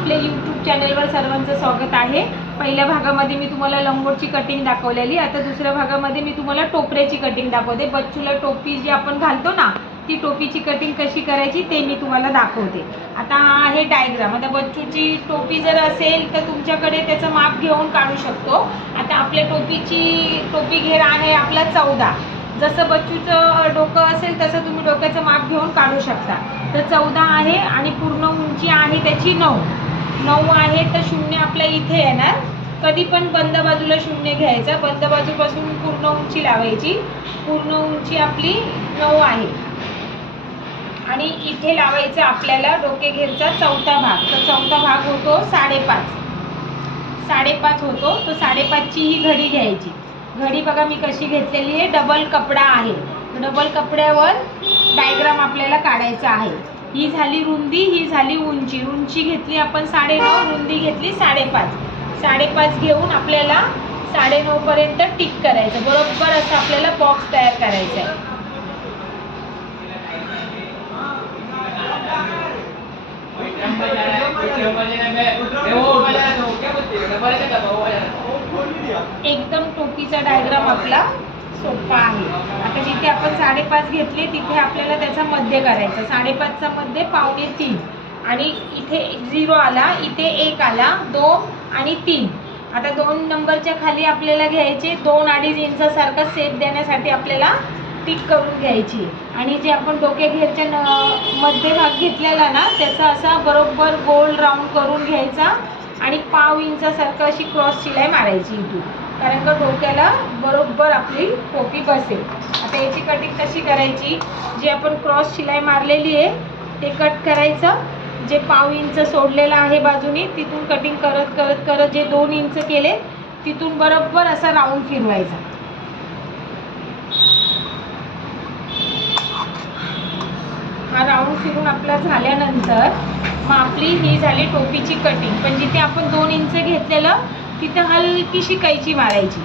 आपल्या यूट्यूब चॅनलवर सर्वांचं स्वागत आहे। पहिल्या भागामध्ये मी तुम्हाला लंगोटची कटिंग दाखवलेली, आता दुसऱ्या भागामध्ये मी तुम्हाला टोपऱ्याची कटिंग दाखवते। बच्चूला टोपी जी आपण घालतो ना, ती टोपीची कटिंग कशी करायची ते मी तुम्हाला दाखवते। आता हा आहे डायग्राम। आता बच्चूची टोपी जर असेल तर तुमच्याकडे त्याचं माप घेऊन काढू शकतो। आता आपल्या टोपी घेर आहे आपला 14। जसं बच्चूचं डोकं असेल तसं तुम्ही डोक्याचं माप घेऊन काढू शकता। तर 14 आहे आणि पूर्ण उंची आहे त्याची 9 आहे। तर शून्य आपल्या इथे येणार। कधी पण बंद बाजूला शून्य घ्यायचा, बंद बाजूपासून पूर्ण उंची लावायची। पूर्ण उंची आपली 9 आहे आणि इथे लावायचं आपल्याला डोके घेरचा चौथा भाग। तर चौथा भाग होतो 5.5 होतो। तो 5.5 ची ही घडी घ्यायची। घडी बघा मी कशी घेतलेली आहे, डबल कपडा आहे। डबल कपड्यावर डायग्राम आपल्याला काढायचा आहे। ही झाली रुंदी, ही झाली उंची। उंची घेतली आपण 9.5, रुंदी घेतली 5.5 घेऊन आपल्याला 9.5 पर्यंत टिक करायचं। बरोबर असं आपल्याला बॉक्स तयार करायचा आहे। एकदम टोपीचा डायग्राम आपला सोपा आहे। आता जिथे आपण 5.5 घेतले तिथे आपल्याला त्याचा मध्य करायचा। 5.5 चा मध्य 2.25 आणि इथे 0 आला, इथे 1 आला, 2 आणि 3। आता 2 नंबरच्या खाली आपल्याला घ्यायचे 2-2.5 इंचासारखा सेप देण्यासाठी आपल्याला टिक करून घ्यायची। आणि जे आपण डोके घेरच्या मध्य भाग घेतलेला ना, त्याचा असा बरोबर गोल राऊंड करून घ्यायचा आणि 1/2 इंचासारखं अशी क्रॉस शिलाई मारायची इथून, कारण का डोक्याला बरोबर आपली टोपी बसेल। आता याची कटिंग कशी करायची, जी आपण क्रॉस शिलाई मारलेली आहे ते कट करायचं। जे 1/2 इंच सोडलेलं आहे बाजूनी तिथून कटिंग करत करत करत जे 2 इंच केले तिथून बरोबर असा राऊंड फिरवायचा। हा राऊंड फिरून आपला झाल्यानंतर मग आपली ही झाली टोपीची कटिंग। पण जिथे आपण 2 इंच घेतलेलं तिथे हलकीशी कैची मारायची।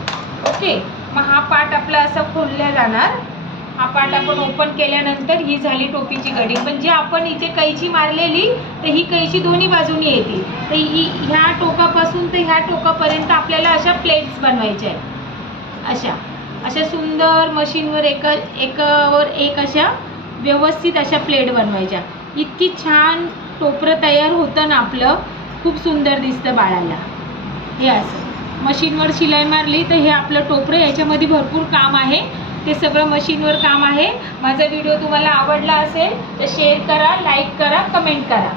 ओके, मग हा पार्ट आपला असा खोलला जाणार। हा पार्ट आपण ओपन केल्यानंतर ही झाली टोपीची कटिंग। पण जे आपण इथे कैची मारलेली तर ही कैची दोन्ही बाजूनी येते। तर ह्या टोकापासून तर ह्या टोकापर्यंत आपल्याला अशा प्लेट्स बनवायच्या आहेत। अशा सुंदर मशीनवर एकावर एक अशा व्यवस्थित अशा प्लेट बनवायच्या। इतकी छान टोपरं तयार होतं ना आपलं, खूप सुंदर दिसतं बाळाला। हे असं मशीनवर शिलाई मारली तर हे आपलं टोपरं। याच्यामध्ये भरपूर काम आहे, ते सगळं मशीनवर काम आहे। माझा व्हिडिओ तुम्हाला आवडला असेल तर शेअर करा, लाईक करा, कमेंट करा।